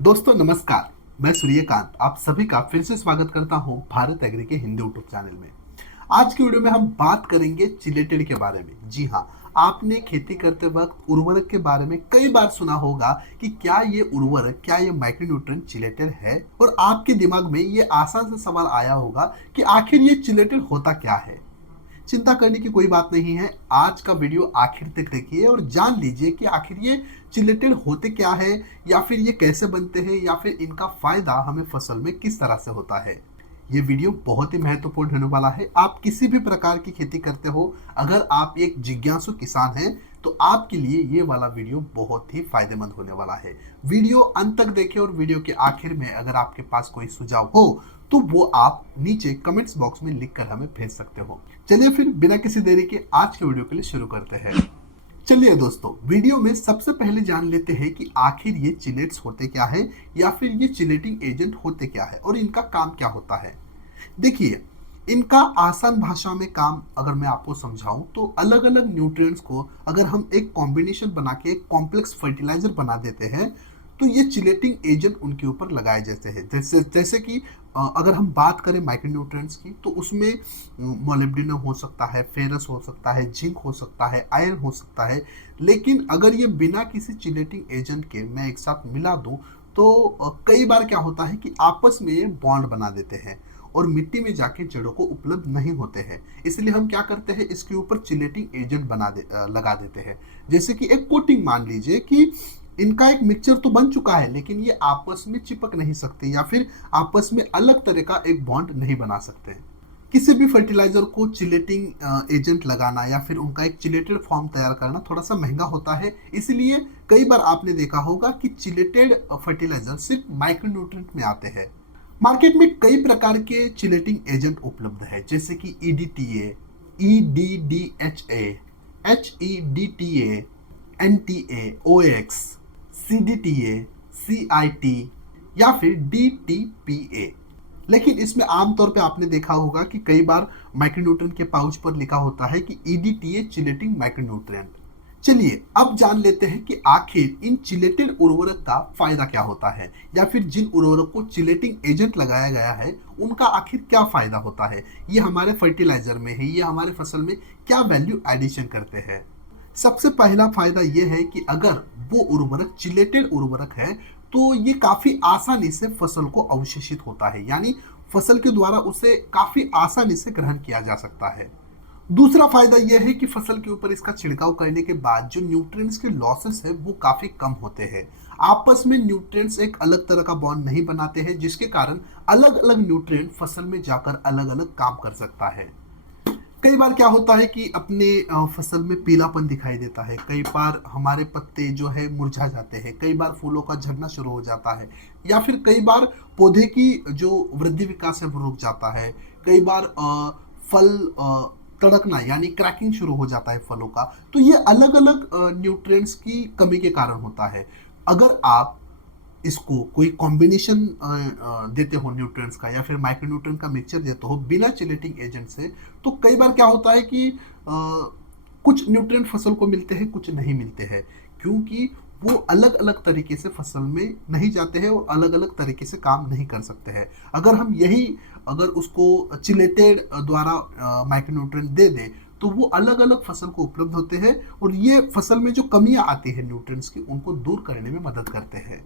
दोस्तों नमस्कार। मैं सूर्यकांत आप सभी का फिर से स्वागत करता हूं भारत एग्री के हिंदी यूट्यूब चैनल में। आज की वीडियो में हम बात करेंगे चिलेटेड के बारे में। जी हाँ, आपने खेती करते वक्त उर्वरक के बारे में कई बार सुना होगा कि क्या ये उर्वरक, क्या ये माइक्रोन्यूट्रिएंट चिलेटेड है, और आपके दिमाग में ये आसान सा सवाल आया होगा कि आखिर ये चिलेटेड होता क्या है। चिंता करने की कोई बात नहीं है। आज का वीडियो आखिर तक देखिए और जान लीजिए कि आखिर ये चिलेटेड होते क्या है, या फिर ये कैसे बनते हैं, या फिर इनका फायदा हमें फसल में किस तरह से होता है। ये वीडियो बहुत ही महत्वपूर्ण होने वाला है। आप किसी भी प्रकार की खेती करते हो, अगर आप एक जिज्ञासु किसान हैं, तो आपके लिए ये वाला वीडियो बहुत ही फायदेमंद होने वाला है। वीडियो अंत तक देखें और वीडियो के आखिर में अगर आपके पास कोई सुझाव हो तो वो आप नीचे कमेंट्स बॉक्स में लिखकर हमें भेज सकते हो। चलिए फिर बिना किसी देरी के आज के वीडियो के लिए शुरू करते हैं। चलिए दोस्तों, वीडियो में सबसे पहले जान लेते हैं कि आखिर ये चिलेट्स होते क्या है, या फिर ये चिलेटिंग एजेंट होते क्या है और इनका काम क्या होता है। देखिए, इनका आसान भाषा में काम अगर मैं आपको समझाऊं तो अलग अलग न्यूट्रिएंट्स को अगर हम एक कॉम्बिनेशन बना के एक कॉम्प्लेक्स फर्टिलाइजर बना देते हैं, तो ये चिलेटिंग एजेंट उनके ऊपर लगाए जाते हैं। जैसे जैसे कि अगर हम बात करें माइक्रोन्यूट्रिएंट्स की, तो उसमें मोलिब्डेनम हो सकता है, फेरस हो सकता है, जिंक हो सकता है, आयरन हो सकता है। लेकिन अगर ये बिना किसी चिलेटिंग एजेंट के मैं एक साथ मिला दूं, तो कई बार क्या होता है कि आपस में ये बॉन्ड बना देते हैं और मिट्टी में जाके जड़ों को उपलब्ध नहीं होते हैं। इसलिए हम क्या करते हैं, इसके ऊपर चिलेटिंग एजेंट लगा देते हैं। जैसे कि एक कोटिंग मान लीजिए कि इनका एक मिक्सचर तो बन चुका है, लेकिन ये आपस में चिपक नहीं सकते या फिर आपस में अलग तरह का एक बॉन्ड नहीं बना सकते। किसी भी फर्टिलाइजर को चिलेटिंग एजेंट लगाना या फिर उनका एक चिलेटेड फॉर्म तैयार करना थोड़ा सा महंगा होता है। इसलिए कई बार आपने देखा होगा कि चिलेटेड फर्टिलाइजर सिर्फ माइक्रोन्यूट्रिएंट में आते हैं। मार्केट में कई प्रकार के चिलेटिंग एजेंट उपलब्ध है, जैसे कि EDTA, EDDHA, HEDTA, NTA, OX, CDTA, CIT या फिर DTPA। लेकिन इसमें आमतौर पे आपने देखा होगा कि कई बार माइक्रोन्यूट्रिएंट के पाउच पर लिखा होता है कि EDTA चिलेटिंग माइक्रोन्यूट्रिएंट। चलिए अब जान लेते हैं कि आखिर इन चिलेटेड उर्वरक का फायदा क्या होता है, या फिर जिन उर्वरक को चिलेटिंग एजेंट लगाया गया है उनका आखिर क्या फायदा होता है। ये हमारे फर्टिलाइजर में है, ये हमारे फसल में क्या वैल्यू एडिशन करते हैं। सबसे पहला फायदा यह है कि अगर वो उर्वरक चिलेटेड उर्वरक है, तो ये काफी आसानी से फसल को अवशोषित होता है, यानी फसल के द्वारा उसे काफी आसानी से ग्रहण किया जा सकता है। दूसरा फायदा यह है कि फसल के ऊपर इसका छिड़काव करने के बाद जो न्यूट्रिएंट्स के लॉसेस है वो काफी कम होते हैं। आपस में न्यूट्रिएंट्स एक अलग तरह का बॉन्ड नहीं बनाते हैं, जिसके कारण अलग अलग न्यूट्रिएंट फसल में जाकर अलग अलग काम कर सकता है। कई बार क्या होता है कि अपने फसल में पीलापन दिखाई देता है, कई बार हमारे पत्ते जो है मुरझा जाते हैं, कई बार फूलों का झड़ना शुरू हो जाता है, या फिर कई बार पौधे की जो वृद्धि विकास है वो रुक जाता है। कई बार फल तड़कना यानी क्रैकिंग शुरू हो जाता है फलों का। तो ये अलग अलग न्यूट्रिएंट्स की कमी के कारण होता है। अगर आप इसको कोई कॉम्बिनेशन देते हो न्यूट्रिएंट्स का, या फिर माइक्रोन्यूट्रिएंट का मिक्सचर देते हो बिना चिलेटिंग एजेंट से, तो कई बार क्या होता है कि कुछ न्यूट्रिएंट फसल को मिलते हैं, कुछ नहीं मिलते हैं, क्योंकि वो अलग अलग तरीके से फसल में नहीं जाते हैं और अलग अलग तरीके से काम नहीं कर सकते हैं। अगर उसको चिलेटेड द्वारा माइक्रोन्यूट्रिएंट दे दें, तो वो अलग अलग फसल को उपलब्ध होते हैं और ये फसल में जो कमियां आती है न्यूट्रिएंट्स की, उनको दूर करने में मदद करते हैं।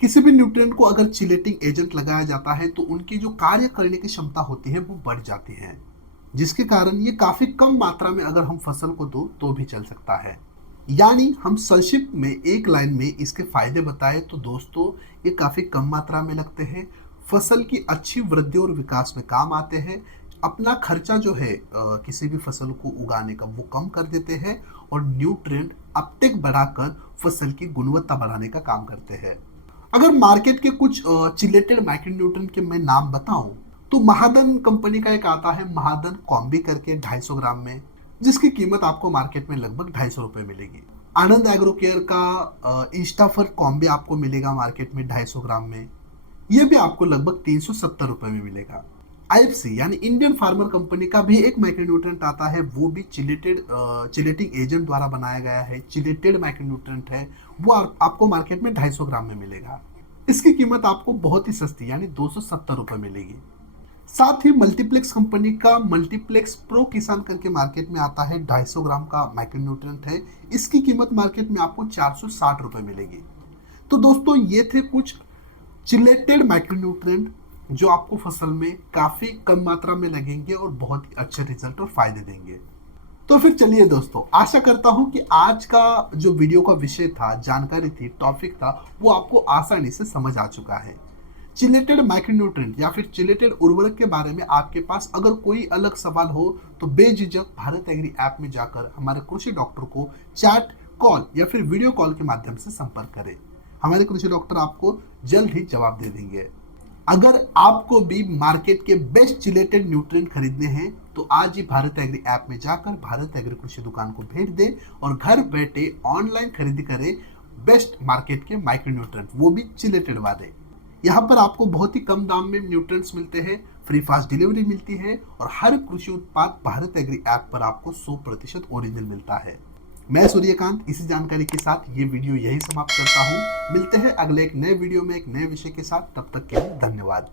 किसी भी न्यूट्रिएंट को अगर चिलेटिंग एजेंट लगाया जाता है, तो उनकी जो कार्य करने की क्षमता होती है वो बढ़ जाती है, जिसके कारण ये काफी कम मात्रा में अगर हम फसल को दो तो भी चल सकता है। यानी हम संक्षिप्त में एक लाइन में इसके फायदे बताए तो दोस्तों, ये काफी कम मात्रा में लगते हैं, फसल की अच्छी वृद्धि और विकास में काम आते हैं, अपना खर्चा जो है किसी भी फसल को उगाने का वो कम कर देते हैं, और न्यूट्रिएंट अपटेक बढ़ाकर फसल की गुणवत्ता बढ़ाने का काम करते हैं। अगर मार्केट के कुछ चिलेटेड माइक्रोन्यूट्रिएंट के मैं नाम बताऊं, तो महादन कंपनी का एक आता है, महादन कॉम्बी करके 250 ग्राम में, जिसकी कीमत आपको मार्केट में लगभग 250 रुपए मिलेगी। आनंद एग्रो केयर का इंस्टाफर कॉम्बी आपको मिलेगा मार्केट में 250 ग्राम में, ये भी आपको लगभग 370 रुपए में मिलेगा। IFC यानी इंडियन फार्मर कंपनी का भी एक माइक्रोन्यूट्रिएंट आता है, वो भी चिलेटिंग एजेंट द्वारा बनाया गया है, चिलेटेड माइक्रोन्यूट्रिएंट है, वो आपको मार्केट में 250 ग्राम में मिलेगा। इसकी कीमत आपको बहुत ही सस्ती यानी 270 रुपए मिलेगी। साथ ही मल्टीप्लेक्स कंपनी का मल्टीप्लेक्स प्रो किसान करके मार्केट में आता है, 250 ग्राम का माइक्रोन्यूट्रिएंट है। इसकी कीमत मार्केट में आपको 460 रुपए मिलेगी। तो दोस्तों ये थे कुछ चिलेटेड माइक्रोन्यूट्रिएंट जो आपको फसल में काफी कम मात्रा में लगेंगे और बहुत ही अच्छे रिजल्ट और फायदे देंगे। तो फिर चलिए दोस्तों, आशा करता हूं कि आज का जो वीडियो का विषय था, जानकारी थी, टॉपिक था, वो आपको आसानी से समझ आ चुका है। चिलेटेड माइक्रोन्यूट्रिएंट या फिर चिलेटेड उर्वरक के बारे में आपके पास अगर कोई अलग सवाल हो तो बेझिझक भारत एग्री ऐप में जाकर हमारे कृषि डॉक्टर को चैट, कॉल या फिर वीडियो कॉल के माध्यम से संपर्क करें। हमारे कृषि डॉक्टर आपको जल्द ही जवाब दे देंगे। अगर आपको भी मार्केट के बेस्ट चिलेटेड न्यूट्रिएंट खरीदने हैं तो आज ही भारत एग्री ऐप में जाकर भारत एग्री कृषि दुकान को भेंट दें और घर बैठे ऑनलाइन खरीदी करें बेस्ट मार्केट के माइक्रो न्यूट्रिएंट, वो भी चिलेटेड वाले। यहाँ पर आपको बहुत ही कम दाम में न्यूट्रिएंट्स मिलते हैं, फ्री फास्ट डिलीवरी मिलती है और हर कृषि उत्पाद भारत एग्री ऐप पर आपको 100% ओरिजिनल मिलता है। मैं सूर्यकांत इसी जानकारी के साथ ये वीडियो यही समाप्त करता हूँ। मिलते हैं अगले एक नए वीडियो में एक नए विषय के साथ, तब तक के लिए धन्यवाद।